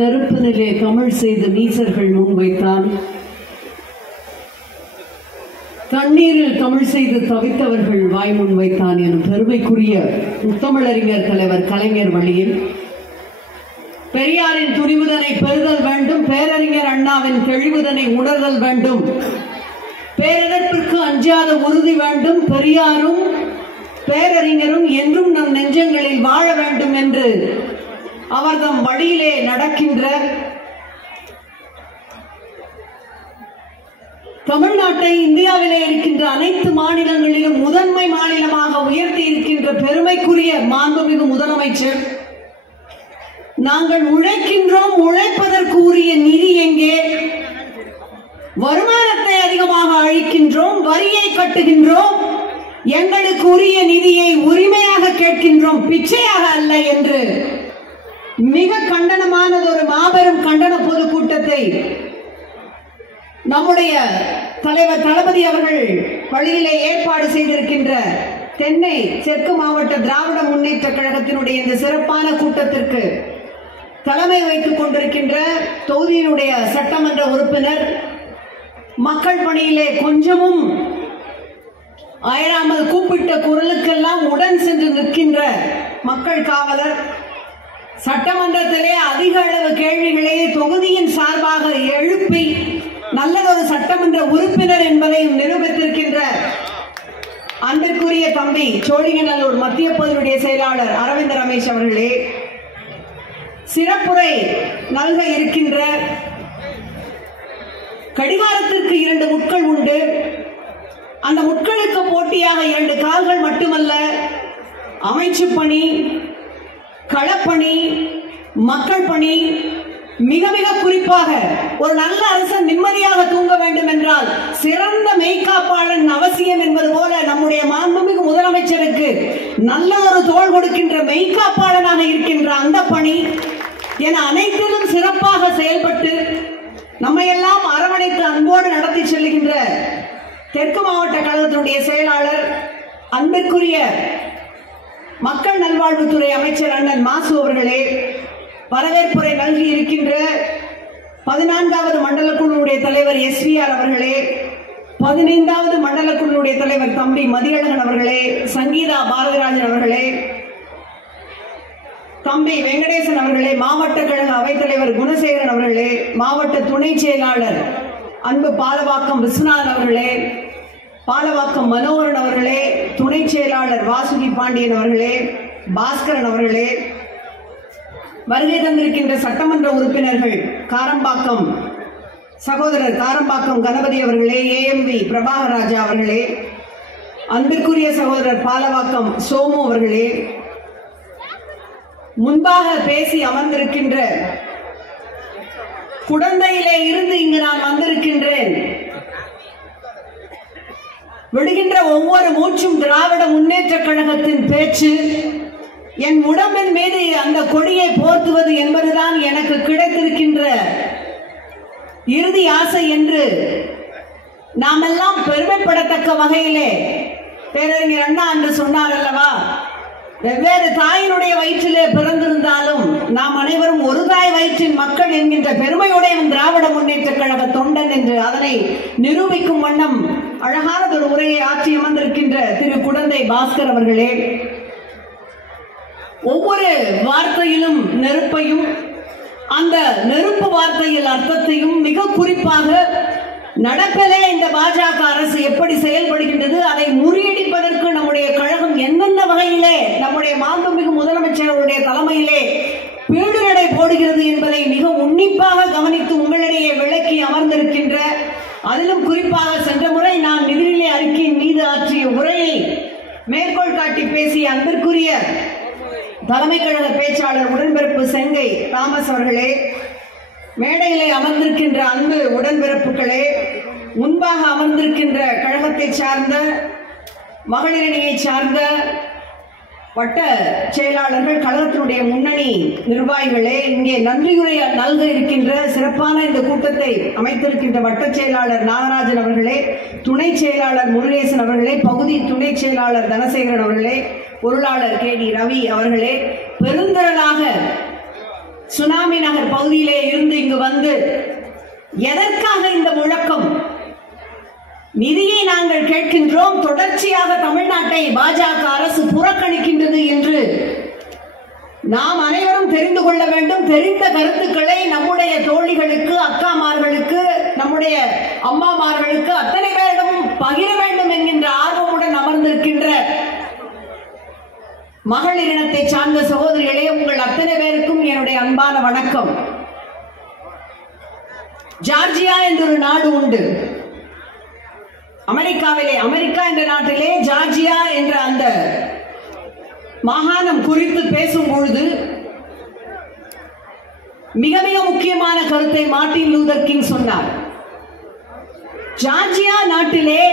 நெருப்பினிலே தமிழ் செய்த நீசர்கள் முன்வைத்தான், தண்ணீரில் தமிழ் செய்து தவித்தவர்கள் வாய் முன்வைத்தான் எனும் பெருமைக்குரிய முத்தமிழறிஞர் தலைவர் கலைஞர் வழியில் பெரியாரின் துணிவுதனை பெறுதல் வேண்டும், பேரறிஞர் அண்ணாவின் தெளிவுதனை உணர்தல் வேண்டும், பேரிழப்பிற்கு அஞ்சாத உறுதி வேண்டும், பெரியாரும் பேரறிஞரும் என்றும் நம் நெஞ்சங்களில் வாழ வேண்டும் என்று அவர்தம் வழியிலே நடக்கின்ற தமிழ்நாட்டை இந்தியாவிலே இருக்கின்ற அனைத்து மாநிலங்களிலும் முதன்மை மாநிலமாக உயர்த்தி இருக்கின்ற பெருமைக்குரிய மாண்புமிகு முதலமைச்சர், நாங்கள் உழைக்கின்றோம், உழைப்பதற்கு உரிய நிதி எங்கே? வருமானத்தை அதிகமாக அளிக்கின்றோம், வரியை கட்டுகின்றோம், எங்களுக்கு உரிய நிதியை உரிமையாக கேட்கின்றோம், பிச்சையாக அல்ல என்று மிக கண்டனமானது ஒரு மாபெரும் கண்டன பொதுக்கூட்டத்தை நம்முடைய தலைவர் தளபதி அவர்கள் வழியிலே ஏற்பாடு செய்திருக்கின்ற தென்னை தெற்கு மாவட்ட திராவிட முன்னேற்ற கழகத்தினுடைய இந்த சிறப்பான கூட்டத்திற்கு தலைமை வைத்துக் கொண்டிருக்கின்ற தொகுதியினுடைய சட்டமன்ற உறுப்பினர், மக்கள் பணியிலே கொஞ்சமும் அயராமல் கூப்பிட்ட குரலுக்கெல்லாம் உடன் சென்று நிற்கின்ற மக்கள் காவலர், சட்டமன்றத்திலே அதிக அளவு கேள்விகளை தொகுதியின் சார்பாக எழுப்பி நல்லதொரு சட்டமன்ற உறுப்பினர் என்பதை நிரூபித்திருக்கின்ற அன்பிற்குரிய தம்பி சோழிங்கநல்லூர் மத்திய பகுதியுடைய செயலாளர் அரவிந்த் ரமேஷ் அவர்களே, சிறப்புரை நல்க இருக்கின்ற கடிகாரத்திற்கு 2 முட்கள் உண்டு, அந்த முட்களுக்கு போட்டியாக 2 கால்கள் மட்டுமல்ல, அமைச்சு பணி, களப்பணி, மக்கள் பணி, மிக மிக குறிப்பாக ஒரு நல்ல அரசன் நிம்மதியாக தூங்க வேண்டும் என்றால் சிறந்த மெய்காப்பாளன் அவசியம் என்பது போல நம்முடைய மாண்புமிகு முதலமைச்சருக்கு நல்ல ஒரு தோள் கொடுக்கின்ற மெய்காப்பாளனாக இருக்கின்ற அந்த பணி என அனைத்திலும் சிறப்பாக செயல்பட்டு நம்மையெல்லாம் அரவணைத்து அன்போடு நடத்தி செல்லுகின்ற தெற்கு மாவட்ட கழகத்தினுடைய செயலாளர், அன்பிற்குரிய மக்கள் நல்வாழ்வுத்துறை அமைச்சர் அண்ணன் மாசு அவர்களே, வரவேற்புரை நல்கி இருக்கின்ற 14வது மண்டல குழுவுடைய தலைவர் SVR அவர்களே, 15வது மண்டல குழுவுடைய தலைவர் தம்பி மதியழகன் அவர்களே, சங்கீதா பாரதிராஜன் அவர்களே, தம்பி வெங்கடேசன் அவர்களே, மாவட்ட கழக அவைத்தலைவர் குணசேகரன் அவர்களே, மாவட்ட துணை செயலாளர் அன்பு பாலவாக்கம் விஸ்வநாதன் அவர்களே, பாலவாக்கம் மனோகரன் அவர்களே, துணை செயலாளர் வாசுகி பாண்டியன் அவர்களே, பாஸ்கரன் அவர்களே, வருகை தந்திருக்கின்ற சட்டமன்ற உறுப்பினர்கள் காரம்பாக்கம் சகோதரர் காரம்பாக்கம் கணபதி அவர்களே, AMV பிரபாகர் ராஜா அவர்களே, அன்பிற்குரிய சகோதரர் பாலவாக்கம் சோமு அவர்களே, முன்பாக பேசி அமர்ந்திருக்கின்ற குடந்தையிலே இருந்து இங்கு நான் வந்திருக்கின்றேன், விடுகின்ற ஒவ்வொரு மூச்சும் திராவிட முன்னேற்ற கழகத்தின் பேச்சு, என் உடம்பின் மீது அந்த கொடியை போர்த்துவது என்பதுதான் எனக்கு கிடைத்திருக்கின்ற இறுதி ஆசை என்று நாமெல்லாம் பெருமைப்படத்தக்க வகையிலே பேரறிஞர் அண்ணா என்று சொன்னார் அல்லவா, வெவ்வேறு தாயினுடைய வயிற்றிலே பிறந்திருந்தாலும் நாம் அனைவரும் ஒரு தாய் வயிற்றின் மக்கள் என்கின்ற பெருமையுடைய திராவிட முன்னேற்ற கழக தொண்டன் என்று அதனை நிரூபிக்கும் வண்ணம் அழகானதொரு உரையை ஆற்றி அமர்ந்திருக்கின்ற திரு குடந்தை பாஸ்கர் அவர்களே, ஒவ்வொரு வார்த்தையிலும் நெருப்பையும் அந்த நெருப்பு வார்த்தையில் அர்த்தத்தையும் மிக குறிப்பாக நடப்பிலே இந்த பாஜக அரசு எப்படி செயல்படுகின்றது, அதை முறியடிப்பதற்கு நம்முடைய கழகம் எந்தெந்த வகையிலே நம்முடைய மாண்புமிகு முதலமைச்சர்களுடைய தலைமையிலே பீடுநடை போடுகிறது என்பதை மிக உன்னிப்பாக கவனித்து உங்களிடையே விளக்கி அமர்ந்திருக்கின்ற, அதிலும் குறிப்பாக சென்ற முறை நான் நிதிநிலை அறிக்கையின் மீது ஆற்றிய உரையை மேற்கோள் காட்டி பேசிய அன்பிற்குரிய தலைமை கழக பேச்சாளர் உடன்பிறப்பு செங்கை தாமஸ் அவர்களே, மேடையிலே அமர்ந்திருக்கின்ற அன்பு உடன்பிறப்புகளே, முன்பாக அமர்ந்திருக்கின்ற கழகத்தை சார்ந்த மகளிரணியை சார்ந்த வட்ட செயலாளர்கள், கழகத்தினுடைய முன்னணி நிர்வாகிகளே, இங்கே நன்றியுரை நல்க இருக்கின்ற சிறப்பான இந்த கூட்டத்தை அமைத்திருக்கின்ற வட்ட செயலாளர் நாகராஜன் அவர்களே, துணை செயலாளர் முருகேசன் அவர்களே, பகுதி துணை செயலாளர் தனசேகரன் அவர்களே, பொருளாளர் KD ரவி அவர்களே, பெருந்திரளாக சுனாமி நகர் பகுதியிலே இருந்து இங்கு வந்து எதற்காக இந்த முழக்கம்? நிதியை நாங்கள் கேட்கின்றோம், தொடர்ச்சியாக தமிழ்நாட்டை பாஜக அரசு புறக்கணிக்கின்றது என்று நாம் அனைவரும் தெரிந்து கொள்ள வேண்டும். தெரிந்த கருத்துக்களை நம்முடைய தோழிகளுக்கு, அக்காமார்களுக்கு, நம்முடைய அம்மாமார்களுக்கு அத்தனை பேரிடமும் பகிர வேண்டும் என்கின்ற ஆர்வமுடன் அமர்ந்திருக்கின்ற மகளிரினத்தை சார்ந்த சகோதரிகளே, உங்கள் அத்தனை பேருக்கும் என்னுடைய அன்பான வணக்கம். ஜார்ஜியா என்ற ஒரு நாடு உண்டு அமெரிக்காவிலே. அமெரிக்கா என்ற நாட்டிலே ஜார்ஜியா என்ற அந்த மாகாணம் குறித்து பேசும் பொழுது மிக மிக முக்கியமான கருத்தை மார்ட்டின் லூதர் கிங் சொன்னார். ஜார்ஜியா நாட்டிலே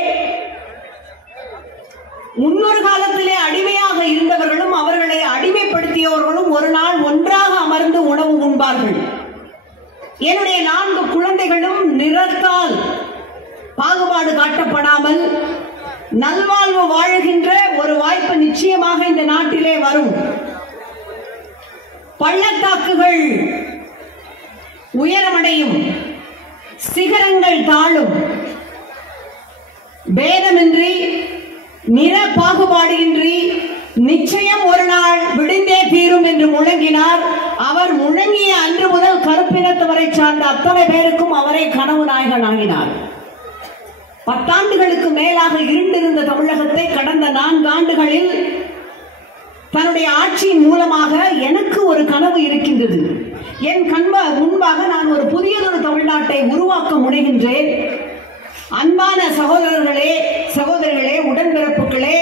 முன்னொரு காலத்திலே அடிமையாக இருந்தவர்களும் அவர்களை அடிமைப்படுத்தியவர்களும் ஒரு நாள் ஒன்றாக அமர்ந்து உணவு உண்பார்கள். என்னுடைய 4 குழந்தைகளும் நிறத்தால் பாகுபாடு காட்டப்படாமல் நல்வாழ்வு வாழுகின்ற ஒரு வாய்ப்பு நிச்சயமாக இந்த நாட்டிலே வரும். பள்ளத்தாக்குகள் உயரமடையும், சிகரங்கள் தாழும், பேதமின்றி நிற பாகுபாடின்றி நிச்சயம் ஒரு நாள் விடுந்தே தீரும் என்று முழங்கினார். அவர் முழங்கிய அன்று முதல் கருப்பினத்தவரை சார்ந்த அத்தனை பேருக்கும் அவரே கனவு நாயகன் ஆகினார். 10 ஆண்டுகளுக்கு மேலாக இருண்டிருந்த தமிழகத்தை கடந்த 4 ஆண்டுகளில் தன்னுடைய ஆட்சியின் மூலமாக எனக்கு ஒரு கனவு இருக்கின்றது, என் முன்பாக நான் ஒரு புதியதொரு தமிழ்நாட்டை உருவாக்க முனைகின்றேன். அன்பான சகோதரர்களே, சகோதரிகளே, உடன்பிறப்புகளே,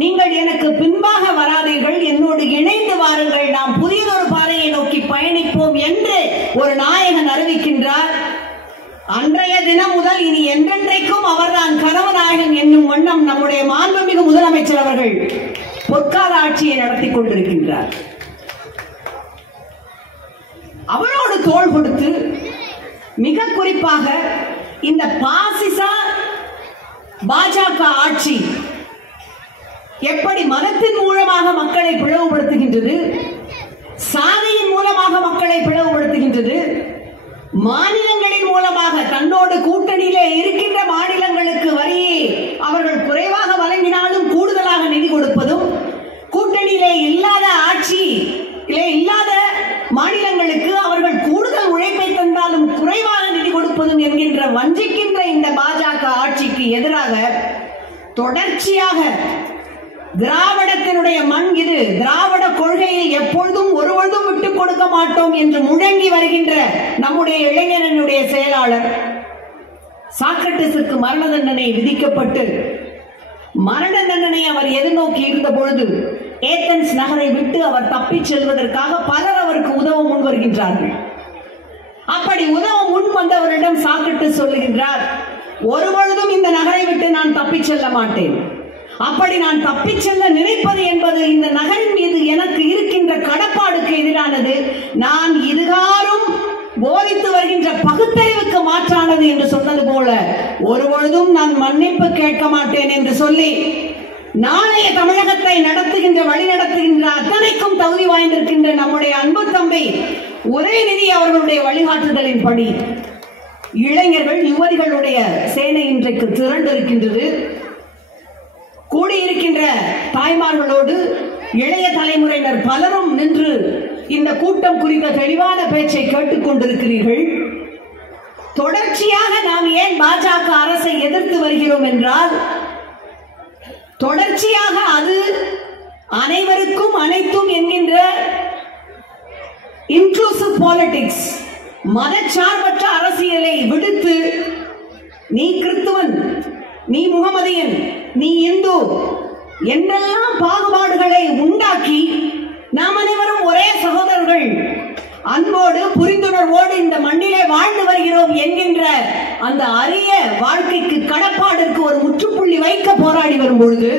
நீங்கள் எனக்கு பின்பாக வராதீர்கள், என்னோடு இணைந்து வாருங்கள், நாம் புதியதொரு பாதையை நோக்கி பயணிப்போம் என்று ஒரு நாயகன் அறிவிக்கின்றார். அன்றைய தினம் முதல் இனி என்றென்றைக்கும் அவர்தான் கனவு நாயகன் என்னும் வண்ணம் நம்முடைய மாண்புமிகு முதலமைச்சர் அவர்கள் பொற்கால ஆட்சியை நடத்தி கொண்டிருக்கின்றார். அவரோடு தோள் கொடுத்து மிக குறிப்பாக இந்த பாசிச பாஜக ஆட்சி எப்படி மதத்தின் மூலமாக மக்களை பிளவுபடுத்துகின்றது, சாதியின் மூலமாக மக்களை பிளவுபடுத்துகின்றது, மாநிலங்களின் மூலமாக தன்னோடு கூட்டணியிலே இருக்கின்ற மாநிலங்களுக்கு வரியை அவர்கள் குறைவாக வழங்கினாலும் கூடுதலாக நிதி கொடுப்பதும், கூட்டணியிலே இல்லாத ஆட்சியிலே இல்லாத மாநிலங்களுக்கு அவர்கள் கூடுதல் உழைப்பை தந்தாலும் குறைவாக நிதி கொடுப்பதும் என்கின்ற வஞ்சிக்கின்ற இந்த பாஜக ஆட்சிக்கு எதிராக தொடர்ச்சியாக திராவிடத்தினுடைய மண் இது, திராவிட கொள்கையை எப்பொழுதும் ஒருவரும் விட்டுக் கொடுக்க மாட்டோம் என்று முழங்கி வருகின்ற நம்முடைய இளைஞரனுடைய செயலாளர் சாக்ரட்டிஸுக்கு மரண தண்டனை விதிக்கப்பட்டு மரண தண்டனை அவர் எதிர்நோக்கி இருந்த பொழுது ஏத்தன்ஸ் நகரை விட்டு அவர் தப்பிச் செல்வதற்காக பலர் அவருக்கு உதவ முன் வருகின்றார்கள். அப்படி உதவ முன் வந்தவரிடம் சாக்ரட்டிஸ் சொல்லுகின்றார், ஒருபொழுதும் இந்த நகரை விட்டு நான் தப்பிச் செல்ல மாட்டேன். அப்படி நான் தப்பிச் செல்ல நினைப்பது என்பது இந்த நகரின் மீது எனக்கு இருக்கின்ற கடப்பாடுக்கு எதிரானது. நான் இதுகாரும் போதித்து வருகின்ற பகுத்தறிவுக்கு மாற்றானது என்று சொன்னது போல ஒருபொழுதும் நான் மன்னிப்பு கேட்க மாட்டேன் என்று சொல்லி நாளைய தமிழகத்தை நடத்துகின்ற வழி நடத்துகின்ற அத்தனைக்கும் தகுதி வாய்ந்திருக்கின்ற நம்முடைய அன்பு தம்பி உதயநிதி அவர்களுடைய வழிகாட்டுதலின் படி இளைஞர்கள் யுவதிகளுடைய சேனை இன்றைக்கு திரண்டிருக்கின்றது. கூடியிருக்கின்ற தாய்மார்களோடு இளைய தலைமுறையினர் பலரும் நின்று இந்த கூட்டம் குறித்த தெளிவான பேச்சை கேட்டுக் கொண்டிருக்கிறீர்கள். தொடர்ச்சியாக நாம் ஏன் பாஜக அரசை எதிர்த்து வருகிறோம் என்றால், தொடர்ச்சியாக அது அனைவருக்கும் அனைத்தும் என்கின்ற இன்க்ளூசிவ் பாலிடிக்ஸ், மதச்சார்பற்ற அரசியலை விடுத்து நீ கிறிஸ்துவன், நீ முகமதியன், நீ இந்து என்றெல்லாம் பாகுபாடுகளை உண்டாக்கி நாம் அனைவரும் ஒரே சகோதரர்கள், அன்போடு புரிந்துணர்வோடு இந்த மண்ணிலே வாழ்ந்து வருகிறோம் என்கின்ற அந்த அரிய வாழ்க்கைக்கு கடப்பாடிற்கு ஒரு முற்றுப்புள்ளி வைக்க போராடி வரும் பொழுது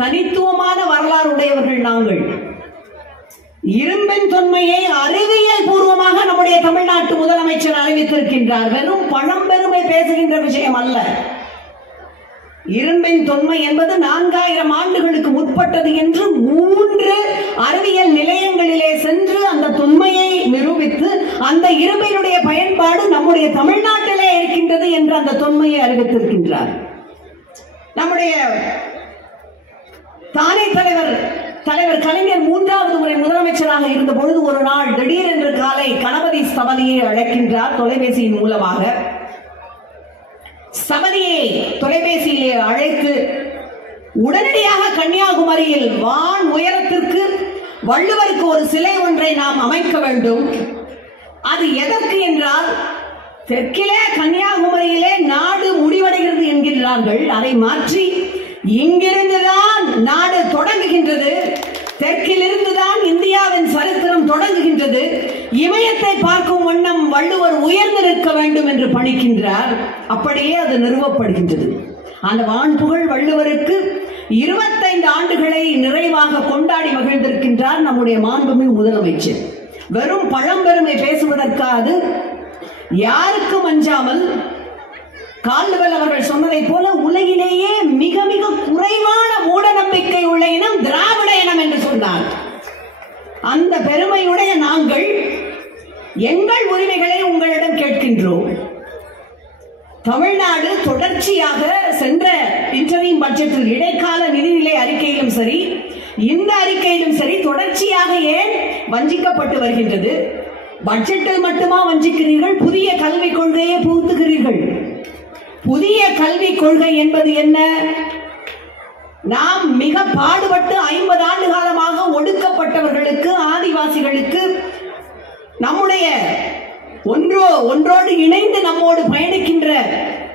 தனித்துவமான வரலாறு உடையவர்கள் நாங்கள். இரும்பின் தொன்மையை அறிவியல் பூர்வமாக நம்முடைய தமிழ்நாட்டு முதலமைச்சர் அறிவித்திருக்கின்றார். வெறும் பழம்பெருமை பேசுகின்ற விஷயம் அல்ல. இரும்பின் தொன்மை என்பது 4000 ஆண்டுகளுக்கு முற்பட்டது என்று 3 அறிவியல் நிலையங்களிலே சென்று அந்த தொன்மையை நிரூபித்து அந்த இரும்பினுடைய பயன்பாடு நம்முடைய தமிழ்நாட்டிலே இருக்கின்றது என்று அந்த தொன்மையை அறிவித்திருக்கின்றார். நம்முடைய தானே தலைவர் கலைஞர் 3வது முறை முதலமைச்சராக இருந்த பொழுது ஒரு நாள் திடீரென்று காலை கணபதி ஸ்தபதியை அழைக்கின்றார் தொலைபேசியின் மூலமாக. ஸ்தபதியை தொலைபேசியிலே அழைத்து உடனடியாக கன்னியாகுமரியில் வான் உயரத்திற்கு வள்ளுவருக்கு ஒரு சிலை ஒன்றை நாம் அமைக்க வேண்டும். அது எதற்கு என்றால், தெற்கிலே கன்னியாகுமரியிலே நாடு முடிவடைகிறது என்கிறார்கள். அதை மாற்றி இங்கிருந்துதான் நாடு தொடங்குகின்றது, தெற்கிலிருந்துதான் இந்தியாவின் சரித்திரம் தொடங்குகின்றது, இமயத்தை பார்க்கும் வண்ணம் வள்ளுவர் உயர்ந்து நிற்க வேண்டும் என்று பணிக்கின்றார். அப்படியே அது நிறுவப்படுகின்றது. அந்த வான்புகழ் வள்ளுவருக்கு 25 ஆண்டுகளை நிறைவாக கொண்டாடி மகிழ்ந்திருக்கின்றார் நம்முடைய மாண்புமிகு முதலமைச்சர். வெறும் பழம்பெருமை பேசுவதற்காக யாருக்கும் அஞ்சாமல், கால்டுவெல் அவர்கள் சொன்னதை போல உலகிலேயே மிக மிக குறைவான மூட நம்பிக்கை உள்ள இனம் திராவிட இனம் என்று சொன்னார். அந்த பெருமையுடைய நாங்கள் எங்கள் உரிமைகளை உங்களிடம் கேட்கின்றோம். தமிழ்நாடு தொடர்ச்சியாக சென்ற இன்டரிம் பட்ஜெட்டில் இடைக்கால நிதிநிலை அறிக்கையிலும் சரி, இந்த அறிக்கையிலும் சரி தொடர்ச்சியாக ஏன் வஞ்சிக்கப்பட்டு வருகின்றது? பட்ஜெட்டில் மட்டுமா வஞ்சிக்கிறீர்கள்? புதிய கல்விக் கொள்கையை புகுத்துகிறீர்கள். புதிய கல்விக் கொள்கை என்பது என்ன? நாம் மிக பாடுபட்டு 50 ஆண்டு காலமாக ஒடுக்கப்பட்டவர்களுக்கு, ஆதிவாசிகளுக்கு, நம்முடைய ஒன்றோடு இணைந்து நம்மோடு பயணிக்கின்ற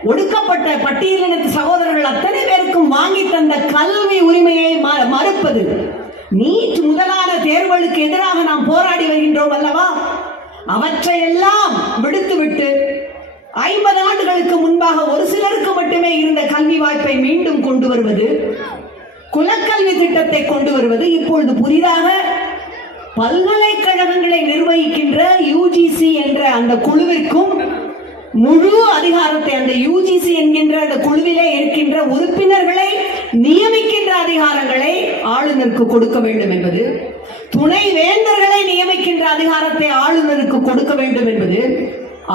ஒடுக்கப்பட்ட பட்டியலினத்து சகோதரர்கள் அத்தனை பேருக்கும் வாங்கி தந்த கல்வி உரிமையை மறுப்பது, நீட் முதலான தேர்வுகளுக்கு எதிராக நாம் போராடி வருகின்றோம் அல்லவா? அவற்றையெல்லாம் விடுத்துவிட்டு 50 ஆண்டுகளுக்கு முன்பாக ஒரு சிலருக்கு மட்டுமே இருந்த கல்வி வாய்ப்பை மீண்டும் கொண்டு வருவது, குலக்கல்வி திட்டத்தை கொண்டு வருவது, இப்பொழுது புதிதாக பல்கலைக்கழகங்களை நிர்வகிக்கின்ற யுஜிசி என்ற அந்த குழுவிற்கும் முழு அதிகாரத்தை, அந்த யுஜிசி என்கின்ற அந்த குழுவிலே இருக்கின்ற உறுப்பினர்களை நியமிக்கின்ற அதிகாரங்களை ஆளுநருக்கு கொடுக்க வேண்டும் என்பது, துணை வேந்தர்களை நியமிக்கின்ற அதிகாரத்தை ஆளுநருக்கு கொடுக்க வேண்டும் என்பது,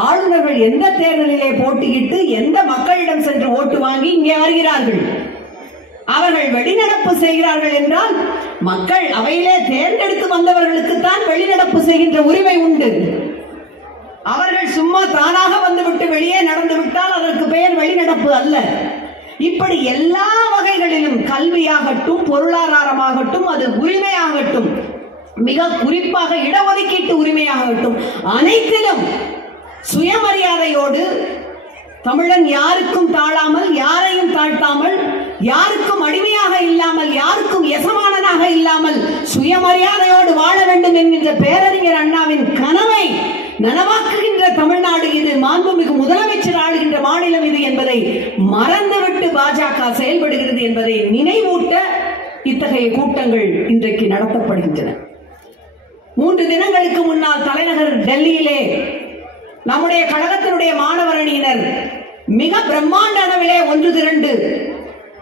ஆளுநர்கள் எந்த தேர்தலிலே போட்டியிட்டு எந்த மக்களிடம் சென்று ஓட்டு வாங்கி இங்கே வருகிறார்கள், அவர்கள் வெளிநடப்பு செய்கிறார்கள் என்றால் மக்கள் அவையிலே தேர்ந்தெடுத்து வந்தவர்களுக்கு தான் வெளிநடப்பு செய்கின்ற உரிமை உண்டு. அவர்கள் சும்மா தானாக வந்துவிட்டு வெளியே நடந்து விட்டால் அதற்கு பெயர் வெளிநடப்பு அல்ல. இப்படி எல்லா வகைகளிலும், கல்வியாகட்டும், பொருளாதாரமாகட்டும், அது உரிமையாகட்டும், மிக குறிப்பாக இடஒதுக்கீட்டு உரிமையாகட்டும், அனைத்திலும் சுயமரியாதையோடு தமிழன் யாருக்கும் தாழாமல், யாரையும் தாழ்த்தாமல், யாருக்கும் அடிமையாக இல்லாமல், யாருக்கும் எசமானனாக இல்லாமல் சுயமரியாதையோடு வாழ வேண்டும் என்கின்ற பேரறிஞர் அண்ணாவின் கனவை நனவாக்குகின்ற தமிழ்நாடு இது, மாண்புமிகு முதலமைச்சர் ஆளுகின்ற மாநிலம் இது என்பதை மறந்துவிட்டு பாஜக செயல்படுகிறது என்பதை நினைவூட்ட இத்தகைய கூட்டங்கள் இன்றைக்கு நடத்தப்படுகின்றன. 3 தினங்களுக்கு முன்னால் தலைநகர் டெல்லியிலே நம்முடைய கழகத்தினுடைய மாணவர் அணியினர் மிக பிரம்மாண்ட அளவிலே ஒன்று திரண்டு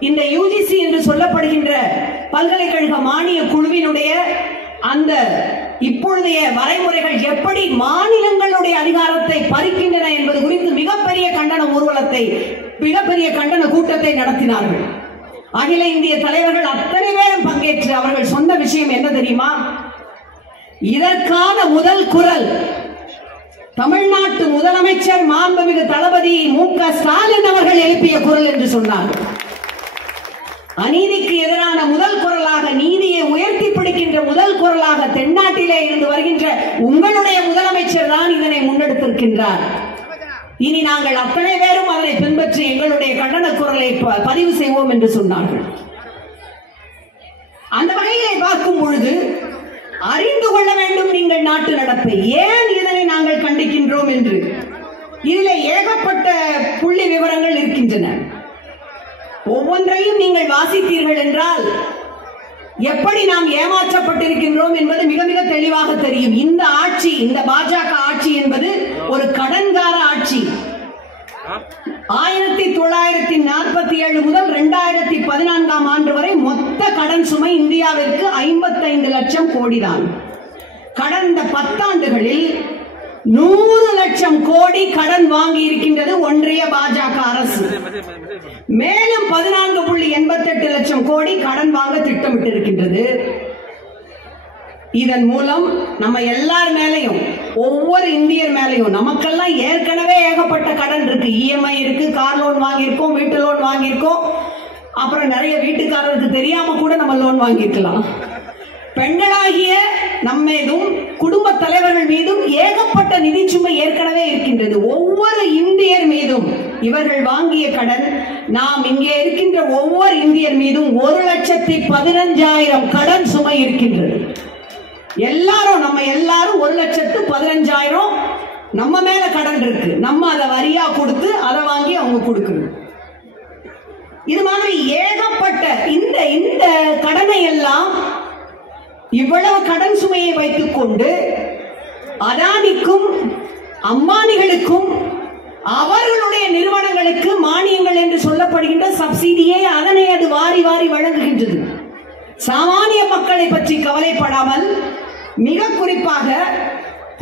இந்த யுஜிசி என்று சொல்லப்படுகின்ற பல்கலைக்கழக மானிய குழுவினுடைய அந்த இப்பொழுதைய வரைமுறைகள் எப்படி மாநிலங்களுடைய அதிகாரத்தை பறிக்கின்றன என்பது குறித்து மிகப்பெரிய கண்டன ஊர்வலத்தை, மிகப்பெரிய கண்டன கூட்டத்தை நடத்தினார்கள். அகில இந்திய தலைவர்கள் அத்தனை பேரும் பங்கேற்று அவர்கள் சொன்ன விஷயம் என்ன தெரியுமா? இதற்கான முதல் குரல் தமிழ்நாட்டு முதலமைச்சர் மாண்புமிகு தளபதி மு.க. ஸ்டாலின் அவர்கள் எழுப்பிய குரல் என்று சொன்னார். அநீதிக்கு எதிரான முதல் குரலாக, நீதியை உயர்த்தி பிடிக்கின்ற முதல் குரலாக தென்னாட்டிலே இருந்து வருகின்ற உங்களுடைய முதலமைச்சர் தான் இதனை முன்னெடுத்திருக்கின்றார். இனி நாங்கள் அத்தனை பேரும் அதனை பின்பற்றி எங்களுடைய கண்டன குரலை பதிவு செய்வோம் என்று சொன்னார்கள். அந்த வகையிலே பார்க்கும் பொழுது அறிந்து கொள்ள வேண்டும் நீங்கள் நாட்டு நடப்பை. ஏன் இதனை நாங்கள் கண்டிக்கின்றோம் என்று இதில் ஏகப்பட்ட புள்ளி விவரங்கள் இருக்கின்றன. ஒவ்வொன்றையும் நீங்கள் வாசித்தீர்கள் என்றால் எப்படி நாம் ஏமாற்றப்பட்டிருக்கின்றோம் என்பது மிக மிக தெளிவாக தெரியும். இந்த ஆட்சி, இந்த பாஜக ஆட்சி என்பது ஒரு கடன்கார ஆட்சி. 1947 முதல் 2014 ஆண்டு வரை மொத்த கடன் சுமை இந்தியாவிற்கு 55 லட்சம் கோடி தான். கடந்த 10 ஆண்டுகளில் 100 லட்சம் கோடி கடன் வாங்கி இருக்கின்றது ஒன்றிய பாஜக அரசு. மேலும் 14.88 லட்சம் கோடி கடன் வாங்க திட்டமிட்டு இருக்கின்றது. இதன் மூலம் நம்ம எல்லார் மேலையும், ஒவ்வொரு இந்தியர் மேலையும், நமக்கெல்லாம் ஏற்கனவே ஏகப்பட்ட கடன் இருக்கு. இஎம்ஐ இருக்கு, கார் லோன் வாங்கியிருக்கோம், வீட்டு லோன் வாங்கியிருக்கோம், அப்புறம் நிறைய வீட்டுக்காரருக்கு தெரியாம கூட நம்ம லோன் வாங்கியிருக்கலாம். பெண்களாகிய நம்மீதும் குடும்ப தலைவர்கள் மீதும் ஏகப்பட்ட நிதி சுமை ஏற்கனவே இருக்கின்றது. ஒவ்வொரு இந்தியர் மீதும் இவர்கள் வாங்கிய கடன், நாம் இங்கே இருக்கின்ற ஒவ்வொரு இந்தியர் மீதும் 1,15,000 கடன் சுமை இருக்கின்றது. எல்லாரும், நம்ம எல்லாரும் 1,15,000 நம்ம மேல கடன் இருக்கு. நம்ம அதை வரியா கொடுத்து அதை வாங்கி அவங்க கொடுக்கணும். இது மாதிரி ஏகப்பட்ட இந்த கடனை எல்லாம், இவ்வளவு கடன் சுமையை வைத்துக் கொண்டு அதானிக்கும் அம்பானிகளுக்கும் அவர்களுடைய நிறுவனங்களுக்கு மானியங்கள் என்று சொல்லப்படுகின்ற சப்சிடியை அதனை அது வாரி வாரி வழங்குகின்றது. சாமானிய மக்களை பற்றி கவலைப்படாமல் மிக குறிப்பாக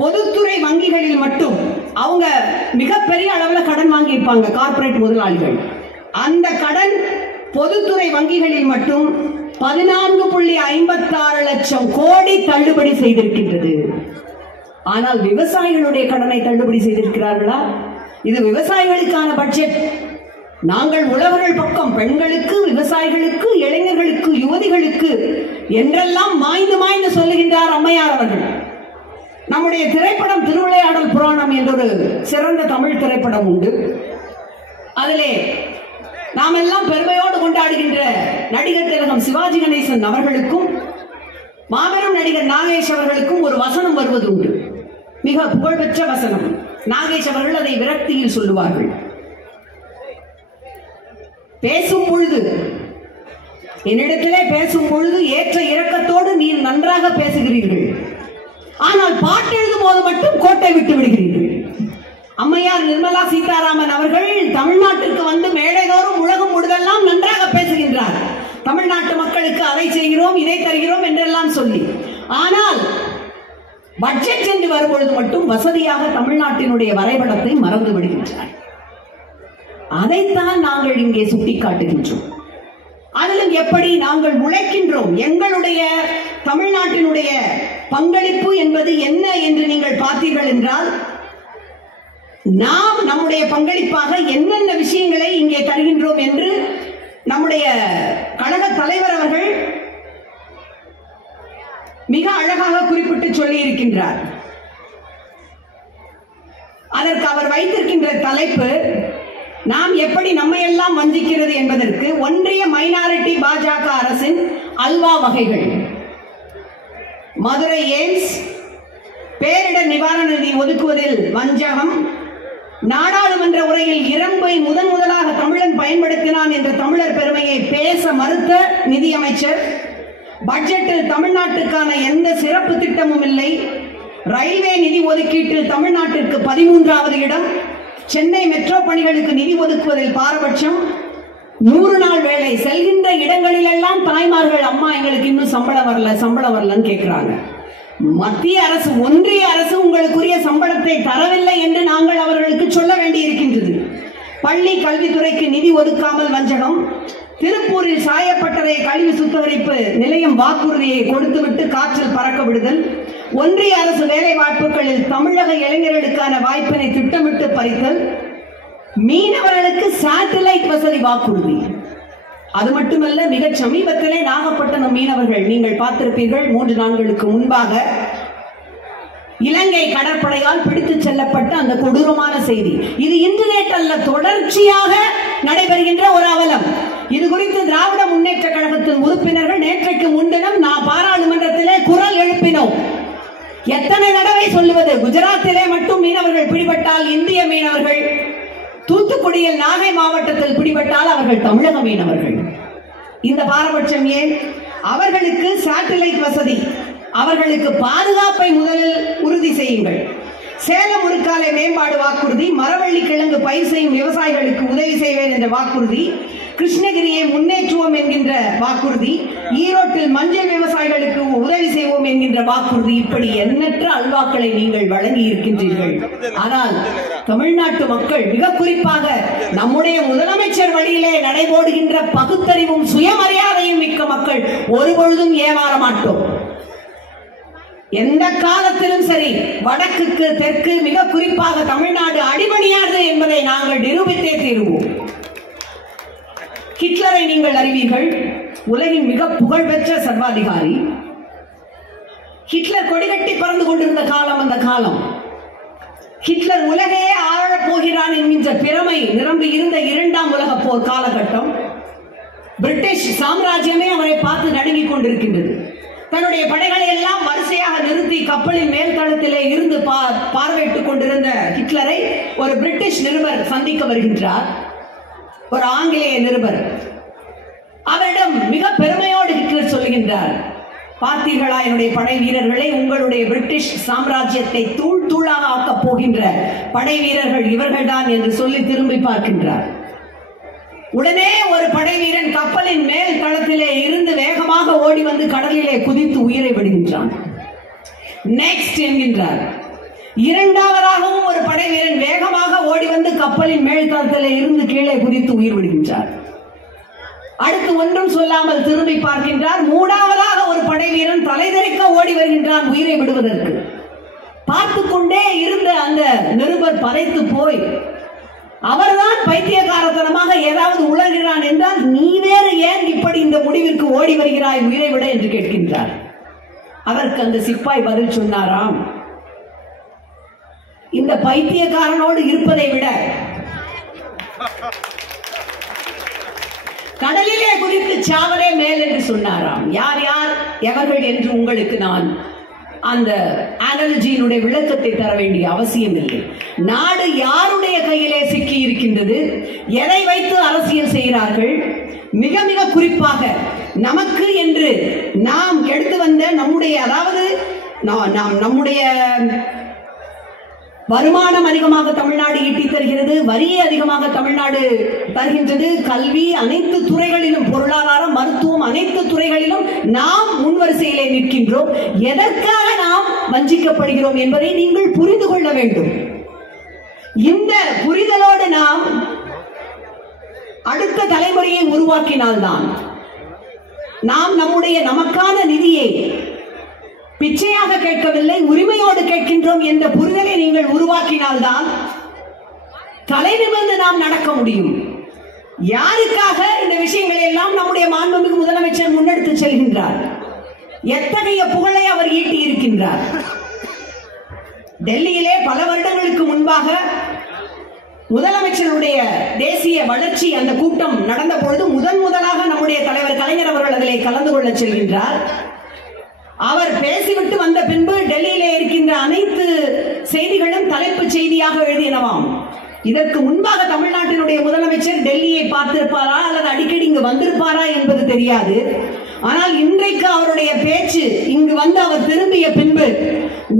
பொதுத்துறை வங்கிகளில் மட்டும் அவங்க மிகப்பெரிய அளவில் கடன் வாங்கியிருப்பாங்க கார்ப்பரேட் முதலாளிகள். அந்த கடன் பொதுத்துறை வங்கிகளில் மட்டும் 14.56 லட்சம் கோடி தள்ளுபடி செய்திருக்கின்றது. ஆனால் விவசாயிகளுடைய கடனை தள்ளுபடி செய்திருக்கிறார்களா? இது விவசாயிகளுக்கான பட்ஜெட். நாங்கள் உழவர்கள் பக்கம், பெண்களுக்கு, விவசாயிகளுக்கு, இளைஞர்களுக்கு, யுவதிகளுக்கு என்றெல்லாம் மாய்ந்து மாய்ந்து சொல்லுகின்றார் அம்மையார் அவர்கள். நம்முடைய திரைப்படம் திருவிளையாடல் புராணம் என்றொரு சிறந்த தமிழ் திரைப்படம் உண்டு. அதிலே நாம் எல்லாம் பெருமையோடு கொண்டாடுகின்ற நடிகர் திலகம் சிவாஜி கணேசன் அவர்களுக்கும் மாபெரும் நடிகர் நாகேஷ் அவர்களுக்கும் ஒரு வசனம் வருவது உண்டு. மிக புகழ்பெற்ற வசனம். நாகேஷ் அவர்கள் அதை விரக்தியில் சொல்லுவார்கள். பேசும் பொழுது, என்னிடத்திலே பேசும் பொழுது ஏற்ற இரக்கத்தோடு நீர் நன்றாக பேசுகிறீர்கள், ஆனால் பாட்டு எழுதும் போது மட்டும் கோட்டை விட்டு விடுகிறீர்கள். அம்மையார் நிர்மலா சீதாராமன் அவர்கள் தமிழ்நாட்டிற்கு வந்து மேடைதோறும் உலகம் முழுதெல்லாம் நன்றாக பேசுகின்றார். தமிழ்நாட்டு மக்களுக்கு அதை செய்கிறோம், இதை தருகிறோம் என்றெல்லாம் சொல்லி, ஆனால் பட்ஜெட் என்று வரும்பொழுது மட்டும் வசதியாக தமிழ்நாட்டினுடைய வரைபடத்தை மறந்து விடுகின்றார். அதைத்தான் நாங்கள் இங்கே சுட்டிக்காட்டுகின்றோம். அதிலும் எப்படி நாங்கள் உழைக்கின்றோம், எங்களுடைய தமிழ்நாட்டினுடைய பங்களிப்பு என்பது என்ன என்று நீங்கள் பார்த்தீர்கள் என்றால், நாம் நம்முடைய பங்களிப்பாக என்னென்ன விஷயங்களை இங்கே தருகின்றோம் என்று நம்முடைய கழக தலைவர் அவர்கள் மிக அழகாக குறிப்பிட்டு சொல்லி இருக்கின்றார். அதற்கு அவர் வைத்திருக்கின்ற தலைப்பு, நாம் எப்படி நம்மை எல்லாம் வஞ்சிக்கிறது என்பதற்கு ஒன்றிய மைனாரிட்டி பாஜக அரசின் அல்வா வகைகள். மதுரை எய்ம்ஸ், பேரிடர் நிவாரண நிதி ஒதுக்குவதில் வஞ்சகம், நாடாளுமன்ற உரையில் இரும்பை முதலாக தமிழன் பயன்படுத்தினான் என்ற தமிழர் பெருமையை பேச மறுத்த நிதியமைச்சர், பட்ஜெட்டில் தமிழ்நாட்டுக்கான எந்த சிறப்பு திட்டமும் இல்லை, ரயில்வே நிதி ஒதுக்கீட்டில் தமிழ்நாட்டிற்கு 13வது இடம், சென்னை மெட்ரோ பணிகளுக்கு நிதி ஒதுக்குவதில் பாரபட்சம், 100 நாள் வேலை, செல்கின்ற இடங்களில் எல்லாம் தாய்மார்கள் அம்மா எங்களுக்கு இன்னும் சம்பளம் வரலன்னு கேட்கிறாங்க. மத்திய அரசு, ஒன்றிய அரசு உங்களுக்குரிய சம்பளத்தை தரவில்லை என்று நாங்கள் அவர்களுக்கு சொல்ல வேண்டியிருக்கின்றது. பள்ளி கல்வித்துறைக்கு நிதி ஒதுக்காமல் வஞ்சகம், திருப்பூரில் சாயப்பட்டறை கழிவு சுத்திகரிப்பு நிலையம் வாக்குறுதியை கொடுத்துவிட்டு காற்றில் பறக்க விடுதல், ஒன்றிய அரசு வேலை வாய்ப்புகளில் தமிழக இளைஞர்களுக்கான வாய்ப்பினை திட்டமிட்டு பறித்தல், மீனவர்களுக்கு சேட்டலைட் வசதி வாக்குறுதி. அது மட்டுமல்ல, மிக சமீபத்திலே நாகப்பட்டினம் மீனவர்கள், நீங்கள் பார்த்திருப்பீர்கள், 3 நாட்களுக்கு முன்பாக இலங்கை கடற்படையால் பிடித்து செல்லப்பட்ட அந்த கொடூரமான செய்தி. இது இன்டர்நெட் அல்ல, தொடர்ச்சியாக நடைபெறுகின்ற ஒரு அவலம். இது குறித்து திராவிட முன்னேற்ற கழகத்தின் உறுப்பினர்கள் நேற்றைக்கு முன்தினம் நான் பாராளுமன்றத்திலே குரல் எழுப்பினோம். எத்தனை தடவை சொல்லுவது? குஜராத்திலே மட்டும் மீனவர்கள் பிடிபட்டால் இந்திய மீனவர்கள், தூத்துக்குடியில் நாகை மாவட்டத்தில் பிடிபட்டால் அவர்கள் தமிழக மீனவர்கள். இந்த பாரபட்சம் ஏன்? அவர்களுக்கு சேட்டலைட் வசதி, அவர்களுக்கு பாதுகாப்பை முதலில் உறுதி செய்யுங்கள். சேலம் உருக்காலை மேம்பாடு வாக்குறுதி, மரவள்ளி கிழங்கு பயிர் செய்யும் விவசாயிகளுக்கு உதவி செய்வேன் என்ற வாக்குறுதி, கிருஷ்ணகிரியை முன்னேற்றுவோம் என்கின்ற வாக்குறுதி, ஈரோட்டில் மஞ்சள் விவசாயிகளுக்கு உதவி செய்வோம் என்கின்ற வாக்குறுதி, இப்படி எண்ணற்ற அல்வாக்களை நீங்கள் வழங்கி இருக்கின்றீர்கள். ஆனால் தமிழ்நாட்டு மக்கள், மிக குறிப்பாக நம்முடைய முதலமைச்சர் வழியிலே நடைபோடுகின்ற பகுத்தறிவும் சுயமரியாதையும் மிக்க மக்கள் ஒருபொழுதும் ஏமாற மாட்டோம். எந்த காலத்திலும் சரி, வடக்குக்கு தெற்கு, மிக குறிப்பாக தமிழ்நாடு அடிபணியாது என்பதை நாங்கள் நிரூபித்தே தீருவோம். ஹிட்லரை நீங்கள் அறிவீர்கள், உலகின் மிக புகழ்பெற்ற சர்வாதிகாரி. ஹிட்லர் கொடிகட்டி பறந்து கொண்டிருந்த காலம் அந்த காலம். ஹிட்லர் உலகையே ஆளப் போகிறான் என்கின்ற பெருமை நிரம்பி இருந்த இரண்டாம் உலக போர் காலகட்டம். பிரிட்டிஷ் சாம்ராஜ்யமே அவரை பார்த்து நடுங்கிக் கொண்டிருக்கின்றது. தன்னுடைய படைகளை எல்லாம் வரிசையாக நிறுத்தி கப்பலின் மேல்தளத்திலே இருந்து பார்வையிட்டுக் கொண்டிருந்த ஹிட்லரை ஒரு பிரிட்டிஷ் நிருபர் சந்திக்க வருகின்றார். ஒரு ஆங்கிலேய நிருபர். அவரிடம் மிக பெருமையோடு ஹிட்லர் சொல்கின்றார், பார்த்தீர்களா என்னுடைய படை வீரர்களை, உங்களுடைய பிரிட்டிஷ் சாம்ராஜ்யத்தை தூள் தூளாக ஆக்கப் போகின்ற படை வீரர்கள் இவர்கள்தான் என்று சொல்லி திரும்பி பார்க்கின்றார். உடனே ஒரு படை வீரன் கப்பலின் மேல் தளத்திலே இருந்து வேகமாக ஓடி வந்து கடலிலே குதித்து உயிரை விடுகின்றான். நெக்ஸ்ட் என்கின்றார். இரண்டாவதாகவும் ஒரு படை வீரன் வேகமாக ஓடி வந்து கப்பலின் மேல் தளத்திலே இருந்து கீழே குதித்து உயிர் விடுகின்றார். அடுத்து ஒன்றும் சொல்லாமல் திரும்பி பார்க்கின்றார். மூன்றாவதாக ஒரு படை வீரன் தலைதெறிக்க ஓடி வருகின்றான் உயிரை விடுவதற்கு. பார்த்து கொண்டே இருந்த அந்த நிருபர் பதைத்து போய், அவர்தான் பைத்தியக்காரத்தனமாக ஏதாவது உளறுகிறான் என்றால் நீ வேறு ஏன் இப்படி இந்த முடிவிற்கு ஓடி வருகிறாய் உயிரை விட என்று கேட்கின்றார். அதற்கு அந்த சிப்பாய் பதில் சொன்னாராம், இந்த பைத்தியக்காரனோடு இருப்பதை விட கடலிலே குதித்து சாவரே மேல் என்று சொன்னாராம். யார் யார் எவர்கள் என்று உங்களுக்கு நான் அந்த அனாலஜியினுடைய விளக்கத்தை தர வேண்டிய அவசியம் இல்லை. நாடு யாருடைய கையிலே சிக்கி இருக்கின்றது, எதை வைத்து அரசியல் செய்கிறார்கள், மிக மிக குறிப்பாக நமக்கு என்று நாம் எடுத்து வந்த நம்முடைய, அதாவது நம்முடைய வருமானம் அதிகமாக தமிழ்நாடு ஈட்டி தருகிறது, வரியை அதிகமாக தமிழ்நாடு தருகின்றது, கல்வி அனைத்து துறைகளிலும், பொருளாதாரம், மருத்துவம் அனைத்து துறைகளிலும் நாம் முன்வரிசையிலே நிற்கின்றோம். எதற்காக நாம் வஞ்சிக்கப்படுகிறோம் என்பதை நீங்கள் புரிந்து கொள்ள வேண்டும். இந்த புரிதலோடு நாம் அடுத்த தலைமுறையை உருவாக்கினால்தான், நாம் நம்முடைய நமக்கான நிதியை பிச்சையாக கேட்கவில்லை, உரிமையோடு கேட்கின்றோம் என்ற புரிதலை நீங்கள் உருவாக்கினால்தான் தலை நிமிர்ந்து நாம் நடக்க முடியும். யாருக்காக இந்த விஷயங்களை எல்லாம் நம்முடைய மாண்புமிகு முதலமைச்சர் முன்னெடுத்து செல்கின்றார்? எத்தகைய புகழை அவர் ஈட்டி இருக்கின்றார்? டெல்லியிலே பல வருடங்களுக்கு முன்பாக முதலமைச்சருடைய தேசிய வளர்ச்சி அந்த கூட்டம் நடந்த பொழுது முதலாக நம்முடைய தலைவர் கலைஞர் அவர்கள் அதிலே கலந்து கொள்ள செல்கின்றார். அவர் பேசிவிட்டு வந்த பின்பு டெல்லியிலே இருக்கின்ற அனைத்து செய்திகளும் தலைப்பு செய்தியாக எழுதினவாம். இதற்கு முன்பாக தமிழ்நாட்டினுடைய முதலமைச்சர் டெல்லியை பார்த்திருப்பாரா அல்லது அடிக்கடி இங்கு வந்திருப்பாரா என்பது தெரியாது. ஆனால் இன்றைக்கு அவருடைய பேச்சு இங்கு வந்து அவர் திரும்பிய பின்பு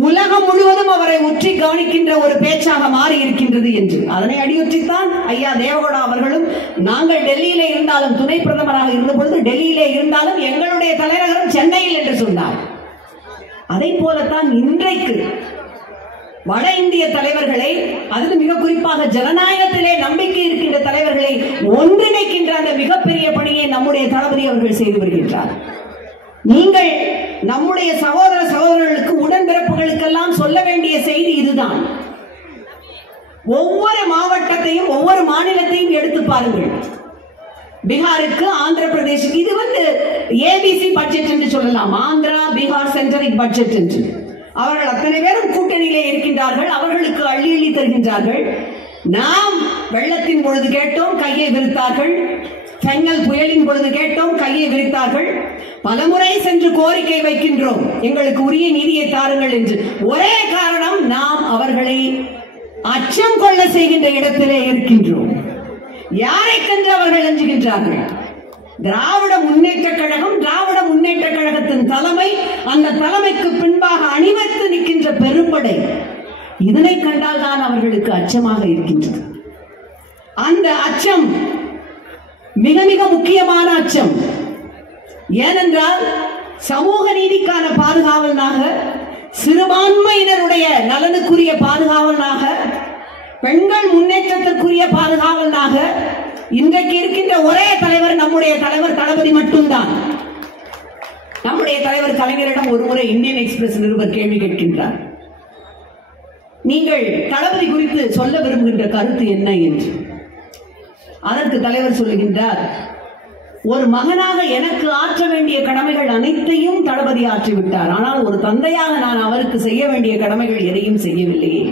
உலகம் முழுவதும் அவரை உற்றி கவனிக்கின்ற ஒரு பேச்சாக மாறி இருக்கின்றது என்று, அதனை அடியொற்றித்தான் ஐயா தேவகவுடா அவர்களும், நாங்கள் டெல்லியிலே இருந்தாலும், துணை பிரதமராக இருந்த பொழுது டெல்லியிலே இருந்தாலும் எங்களுடைய தலைநகரம் சென்னையில் என்று சொன்னார். அதை போலத்தான் இன்றைக்கு வட இந்திய தலைவர்களை, அதில் மிக குறிப்பாக ஜனநாயகத்திலே நம்பிக்கை இருக்கின்ற தலைவர்களை ஒன்றிணைக்கின்ற அந்த மிகப்பெரிய பணியை நம்முடைய தளபதி அவர்கள் செய்து வருகின்றார். நீங்கள் நம்முடைய சகோதர சகோதரர்களுக்கு, உடன்பிறப்புகளுக்கெல்லாம் சொல்ல வேண்டிய செய்தி இதுதான். ஒவ்வொரு மாவட்டத்தையும் ஒவ்வொரு மாநிலத்தையும் எடுத்து பாருங்கள். பீகாருக்கு, ஆந்திர பிரதேசம், இது ஏபிசி பட்ஜெட் என்று சொல்லலாம். ஆந்திரா, பீகார் சென்ட்ரல் பட்ஜெட் என்று அவர்கள் அத்தனை பேரும் கூட்டணியிலே இருக்கின்றார்கள். அவர்களுக்கு அள்ளி அள்ளி தருகின்றார்கள். நாம் வெள்ளத்தின் பொழுது கேட்டோம், கையை விரித்தார்கள். பெங்கல் புயலின் பொழுது கேட்டோம், கையை விரித்தார்கள். பலமுறை சென்று கோரிக்கை வைக்கின்றோம், எங்களுக்கு உரிய நீதியை தாருங்கள் என்று. ஒரே காரணம், நாம் அவர்களை அச்சம் கொள்ள செய்கின்ற இடத்திலே இருக்கின்றோம். யாரை கண்டு அவர்கள் அஞ்சுகின்றார்கள்? திராவிட முன்னேற்ற கழகம், திராவிட முன்னேற்ற கழகத்தின் தலைமை, அந்த தலைமைக்கு பின்பாக அணிவகுத்து நிற்கின்ற பெரும்படை, இதனை கண்டால் தான் அவர்களுக்கு அச்சமாக இருக்கின்றது. அந்த அச்சம் மிக மிக முக்கியமான அச்சம். ஏனென்றால் சமூக நீதிக்கான பாதுகாவலனாக, சிறுபான்மையினருடைய நலனுக்குரிய பாதுகாவலனாக, பெண்கள் முன்னேற்றத்திற்குரிய பாதுகாவலனாக இன்றைக்கு இருக்கின்ற ஒரே தலைவர் நம்முடைய தலைவர் தளபதி மட்டும்தான். நம்முடைய தலைவர் கலைஞரிடம் ஒருமுறை இந்தியன் எக்ஸ்பிரஸ் நிருபர் கேள்வி கேட்கின்றார், நீங்கள் தளபதி குறித்து சொல்ல விரும்புகின்ற கருத்து என்ன என்று. அதற்கு தலைவர் சொல்லுகின்றார், ஒரு மகனாக எனக்கு ஆற்ற வேண்டிய கடமைகள் அனைத்தையும் தளபதி ஆற்றிவிட்டார். ஆனால் ஒரு தந்தையாக நான் அவருக்கு செய்ய வேண்டிய கடமைகள் எதையும் செய்யவில்லையே.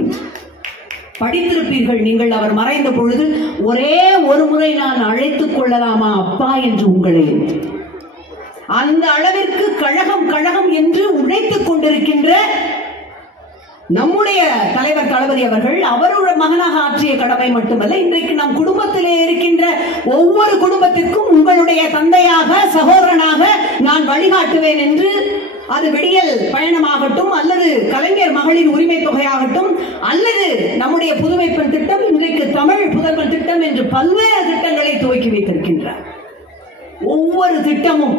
படித்திருப்பீர்கள் நீங்கள், அவர் மறைந்த பொழுது ஒரே ஒரு முறை நான் அழைத்துக் கொள்ளலாமா அப்பா என்று உங்களை. அந்த அளவிற்கு கழகம் கழகம் என்று உழைத்துக் கொண்டிருக்கின்ற நம்முடைய தலைவர் தளபதி அவர்கள் அவருடைய மகனாக ஆற்றிய கடமை மட்டுமல்ல, இன்றைக்கு நம் குடும்பத்திலே இருக்கின்ற ஒவ்வொரு குடும்பத்திற்கும் உங்களுடைய தந்தையாக, சகோதரனாக நான் வழிகாட்டுவேன் என்று, அது விடியல் பயணமாகட்டும், அல்லது கலைஞர் மகளிர் உரிமை தொகையாகட்டும், அல்லது நம்முடைய புதுமை பெண் திட்டம், இன்றைக்கு தமிழ் புதல்வன் திட்டம் என்று பல்வேறு திட்டங்களை துவக்கி வைத்திருக்கின்றார். ஒவ்வொரு திட்டமும்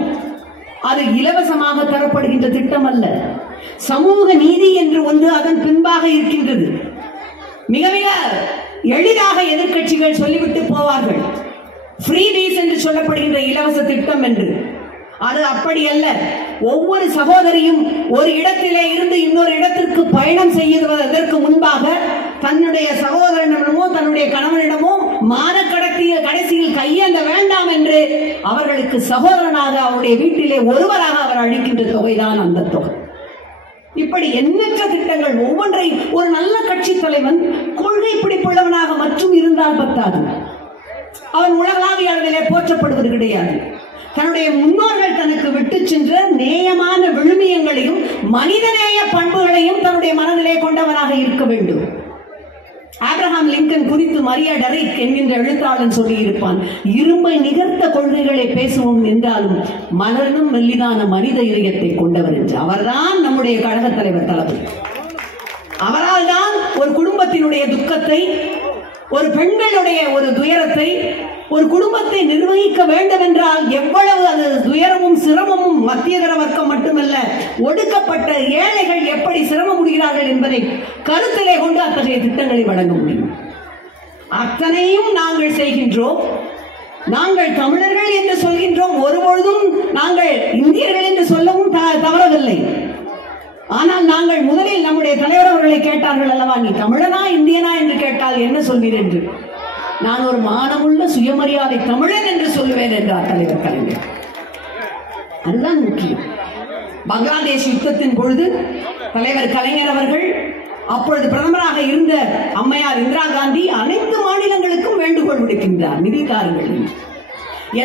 அது இலவசமாக தரப்படுகின்ற திட்டம் அல்ல. சமூக நீதி என்று ஒன்று அதன் பின்பாக இருக்கின்றது. மிக மிக எளிதாக எதிர்க்கட்சிகள் சொல்லிவிட்டு போவார்கள், ஃப்ரீ பீஸ் என்று சொல்லப்படுகின்ற இலவச திட்டம் என்று. அது அப்படி அல்ல. ஒவ்வொரு சகோதரியும் ஒரு இடத்திலே இருந்து இன்னொரு இடத்திற்கு பயணம் செய்வதற்கு முன்பாக தன்னுடைய சகோதரனிடமோ தன்னுடைய கணவனிடமோ மானக்கடத்திய கடைசியில் கையேந்த வேண்டாம் என்று அவர்களுக்கு சகோதரனாக அவருடைய வீட்டிலே ஒருவராக அவர் அளிக்கின்ற தொகைதான் அந்த தொகை. இப்படி எண்ணற்ற திட்டங்கள் ஒவ்வொன்றை ஒரு நல்ல கட்சி தலைவன் கொள்கை பிடிப்புள்ளவனாக மற்றும் இருந்தால் பத்தாது. அவன் உலகளாவிய அளவிலே போற்றப்படுவது கிடையாது. தன்னுடைய முன்னோர்கள் தனக்கு விட்டு சென்ற நேயமான விழுமியங்களையும் மனிதநேய பண்புகளையும் தன்னுடைய மனதிலே கொண்டவனாக இருக்க வேண்டும். ஆப்ரஹாம் லிங்கன் குறித்து மரியா டெரிக் என்கின்ற எழுத்தாளன் சொல்லியிருப்பான், இரும்பை நிகர்த்த கொள்கைகளை பேசுவோம் என்றாலும் மலர்ந்தும் மெல்லிதான மனித இதயத்தை கொண்டவர் என்று. அவர்தான் நம்முடைய கழக தலைவர் தளபதி. அவரால் தான் ஒரு குடும்பத்தினுடைய துக்கத்தை, ஒரு பெண்களுடைய ஒரு துயரத்தை, ஒரு குடும்பத்தை நிர்வகிக்க வேண்டும் என்றால் எவ்வளவு அது துயரமும் சிரமமும், மத்தியதர வர்க்கம் மட்டுமல்ல, ஒடுக்கப்பட்ட ஏழைகள் எப்படி சிரமப்படுகிறார்கள் என்பதை கருத்திலே கொண்டு அத்தகைய திட்டங்களை வழங்க முடியும். அத்தனையும் நாங்கள் செய்கின்றோம். நாங்கள் தமிழர்கள் என்று சொல்கின்றோம். ஒருபொழுதும் நாங்கள் இந்தியர்கள் என்று சொல்லவும் தவறவில்லை. ஆனால் நாங்கள் முதலில் நம்முடைய தலைவர் அவர்களை கேட்டார்கள் அல்லவா, நீ தமிழனா இந்தியனா என்று கேட்டால் என்ன சொல்வீர் என்று. நான் ஒரு மானமுள்ள சுயமரியாதை தமிழன் என்று சொல்லுவேன் என்றார் தலைவர் கலைஞர். அதுதான் முக்கியம். பங்களாதேஷ் யுத்தத்தின் பொழுது தலைவர் கலைஞர் அவர்கள், அப்பொழுது பிரதமராக இருந்த அம்மையார் இந்திரா காந்தி அனைத்து மாநிலங்களுக்கும் வேண்டுகோள் விடுக்கின்றார், நிதி தாருங்கள்.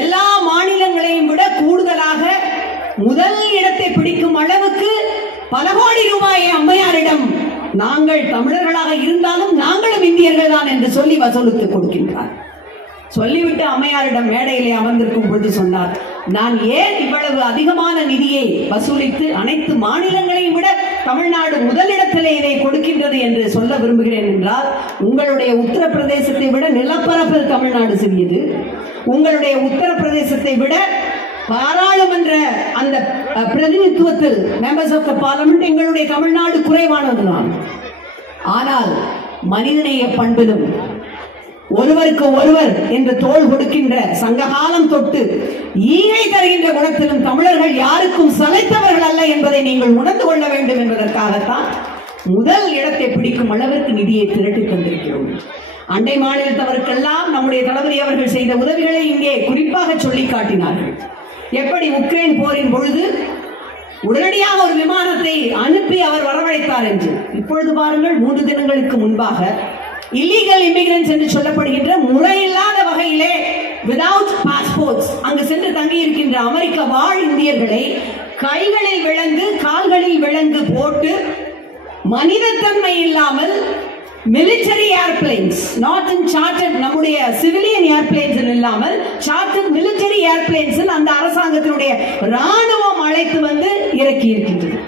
எல்லா மாநிலங்களையும் விட கூடுதலாக முதல் இடத்தை பிடிக்கும் அளவுக்கு பல கோடி ரூபாயை அம்மையாரிடம், நாங்கள் தமிழர்களாக இருந்தாலும் நாங்களும் இந்தியர்கள் தான் என்று சொல்லி வசூலித்து கொடுக்கின்றார். சொல்லிவிட்டு அம்மையாரிடம் மேடையிலே அமர்ந்திருக்கும் பொழுது சொன்னார், நான் ஏன் இவ்வளவு அதிகமான நிதியை வசூலித்து அனைத்து மாநிலங்களையும் விட தமிழ்நாடு முதலிடத்திலே இதை கொடுக்கின்றது என்று சொல்ல விரும்புகிறேன் என்றால், உங்களுடைய உத்தரப்பிரதேசத்தை விட நிலப்பரப்பில் தமிழ்நாடு சிறியது, உங்களுடைய உத்தரப்பிரதேசத்தை விட பாராளுமன்ற அந்த பிரதிநிதித்துவத்தில் மெம்பர்ஸ் ஆஃப் த பார்லிமெண்ட் எங்களுடைய தமிழ்நாடு குறைவானதுதான். ஆனால் மனிதநேய பண்பிலும் ஒருவருக்கு ஒருவர் என்று தோள் கொடுக்கின்ற சங்ககாலம் தொட்டு ஈகை தருகின்ற குணத்திலும் தமிழர்கள் யாருக்கும் சளைத்தவர்கள் அல்ல என்பதை நீங்கள் உணர்ந்து கொள்ள வேண்டும் என்பதற்காகத்தான் முதல் இடத்தை பிடிக்கும் அளவிற்கு நிதியை திரட்டி தந்திருக்கிறோம். அண்டை மாநிலத்தவருக்கெல்லாம் நம்முடைய தளபதி அவர்கள் செய்த உதவிகளை இங்கே குறிப்பாக சொல்லி காட்டினார்கள். எப்படி உக்ரைன் போரின் பொழுது உடனடியாக ஒரு விமானத்தை அனுப்பி அவர் வரவழைத்தார் என்று. இப்பொழுது பாருங்கள், 3 தினங்களுக்கு முன்பாக இல்லீகல் இமிகிரன்ட்ஸ் என்று சொல்லப்படுகின்ற முறையில்லாத வகையிலே விதவுட் பாஸ்போர்ட்ஸ் அங்கு சென்று தங்கி இருக்கின்ற அமெரிக்க வாழ் இந்தியர்களை கைகளில் விலங்கு கால்களில் விலங்கு போட்டு மனிதத்தன்மை இல்லாமல் military airplanes, not in chartered, நம்முடைய சிவிலியன் ஏர்பிளைன்ஸ் இல்லாமல் சார்ட்டர்ட் மிலிட்டரி ஏர்பிளைன்ஸ் அந்த அரசாங்கத்தினுடைய ராணுவம் அழைத்து வந்து இறக்கி இருக்கின்றது.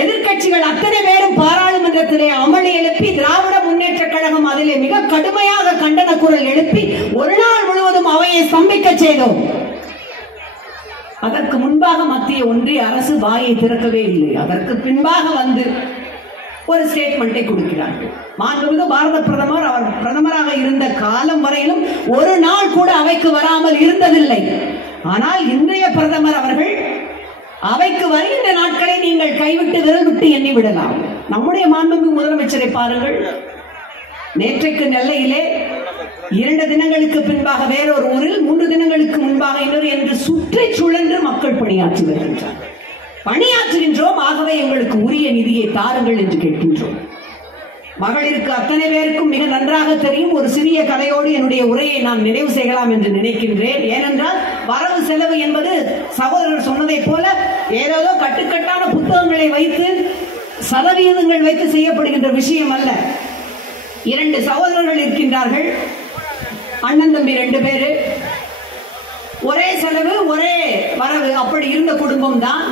எதிர்கட்சிகள் அத்தனை பேரும் பாராளுமன்றத்திலே அமளி எழுப்பி திராவிட முன்னேற்ற கழகம் அதிலே மிக கடுமையாக கண்டன குரல் எழுப்பி ஒரு நாள் முழுவதும் அவையை ஸ்தம்பிக்க செய்தோம். அதற்கு முன்பாக மத்திய ஒன்றிய அரசு வாயை திறக்கவே இல்லை. அதற்கு பின்பாக வந்து ஒரு ஸ்டேட்மெண்டை கொடுக்கிறார்கள். மாண்புமிகு பாரத பிரதமர் அவர் பிரதமராக இருந்த காலம் வரையிலும் ஒரு நாள் கூட அவைக்கு வராமல் இருந்ததில்லை. ஆனால் இன்றைய பிரதமர் அவர்கள் அவைக்கு வருகின்ற நாட்களை நீங்கள் கைவிட்டு விரல் விட்டு எண்ணி விடலாம். நம்முடைய மாண்புமிகு முதலமைச்சரை பாருங்கள், நேற்றைக்கு நெல்லையிலே 2 தினங்களுக்கு பின்பாக வேறொரு ஊரில் 3 தினங்களுக்கு முன்பாக இன்னொரு என்று சுற்றி சுழன்று மக்கள் பணியாற்றி வருகின்றனர். பணியாற்றுகின்றோம், ஆகவே எங்களுக்கு உரிய நிதியை தாருங்கள் என்று கேட்கின்றோம். மகளிருக்கு அத்தனை பேருக்கும் மிக நன்றாக தெரியும். ஒரு சிறிய கதையோடு என்னுடைய உரையை நான் நிறைவு செய்யலாம் என்று நினைக்கின்றேன். ஏனென்றால் வரவு செலவு என்பது சகோதரர் சொன்னதை போல ஏதோ கட்டுக்கட்டான புத்தகங்களை வைத்து சதவீதங்கள் வைத்து செய்யப்படுகின்ற விஷயம் அல்ல. 2 சகோதரர்கள் இருக்கின்றார்கள், அண்ணன் தம்பி 2 பேரு, ஒரே செலவு ஒரே வரவு, அப்படி இருந்த குடும்பம் தான்.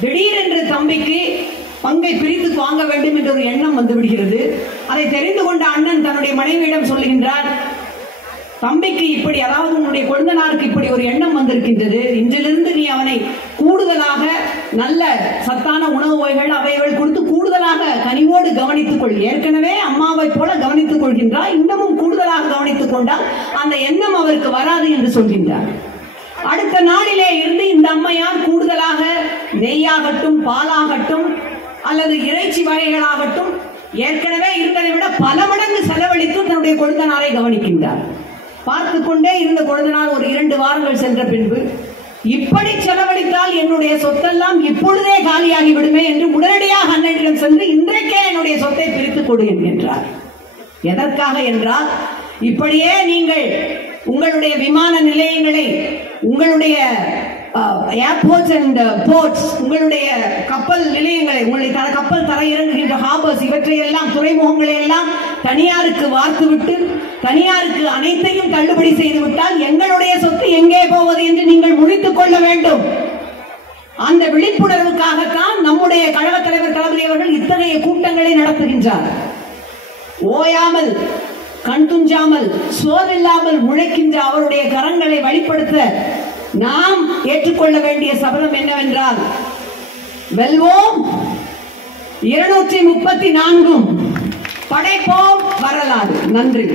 திடீரென்று தம்பிக்கு பங்கை பிரித்து வாங்க வேண்டும் என்ற ஒரு எண்ணம் வந்து விடுகிறது. அதை தெரிந்து கொண்ட அண்ணன் தன்னுடைய மனைவியிடம் சொல்லுகின்றார், தம்பிக்கு இப்படி, அதாவது உன்னுடைய கொழுந்தனாருக்கு இப்படி ஒரு எண்ணம் வந்திருக்கின்றது, இன்றிலிருந்து நீ அவனை கூடுதலாக நல்ல சத்தான உணவு வகைகள் அவைகள் கொடுத்து கூடுதலாக கனிவோடு கவனித்துக் கொள். ஏற்கனவே அம்மாவை போல கவனித்துக் கொள்கின்றார், இன்னமும் கூடுதலாக கவனித்துக் கொண்டால் அந்த எண்ணம் அவருக்கு வராது என்று சொல்கின்றார். அடுத்த நாளிலே இருந்து இந்த அம்மையார் கூடுதலாக நெய்யாகட்டும் பாலாகட்டும் அல்லது இறைச்சி வகைகளாகட்டும் ஏற்கனவே இருந்ததை விட பல மடங்கு செலவழித்து தன்னுடைய கொழுந்தனாரை கவனிக்கின்றார். பார்த்து கொண்டே இருந்த கொழுந்தனார் ஒரு 2 வாரங்கள் சென்ற பின்பு, இப்படி செலவழித்தால் என்னுடைய சொத்தெல்லாம் இப்பொழுதே காலியாகி விடுமே என்று உடனடியாக அண்ணனிடம் சென்று இன்றைக்கே என்னுடைய சொத்தை பிரித்துக் கொடு என்கின்றார். எதற்காக என்றால், இப்படியே நீங்கள் உங்களுடைய விமான நிலையங்களை, உங்களுடைய ஏர்போர்ட்ஸ் அண்ட் போர்ட்ஸ், உங்களுடைய கப்பல் நிலையங்களை, உங்களுடைய கப்பல் தர இறங்குகின்ற ஹார்பர்ஸ், இவற்றையெல்லாம் துறைமுகங்களை எல்லாம் தனியாருக்கு வார்த்துவிட்டு தனியாருக்கு அனைத்தையும் தள்ளுபடி செய்துவிட்டால் எங்களுடைய சொத்து எங்கே போவது என்று நீங்கள் முடித்துக் கொள்ள வேண்டும். அந்த விழிப்புணர்வுக்காகத்தான் நம்முடைய கழக தலைவர் தளபதி அவர்கள் இத்தகைய கூட்டங்களை நடத்துகின்றார். ஓயாமல் கண் துஞ்சாமல் சோதில்லாமல் முளைக்கின்ற அவருடைய கரங்களை வழிப்படுத்த நாம் ஏற்றுக்கொள்ள வேண்டிய சபதம் என்னவென்றால், வெல்வோம் 234, படைப்போம் வரலாறு. நன்றி.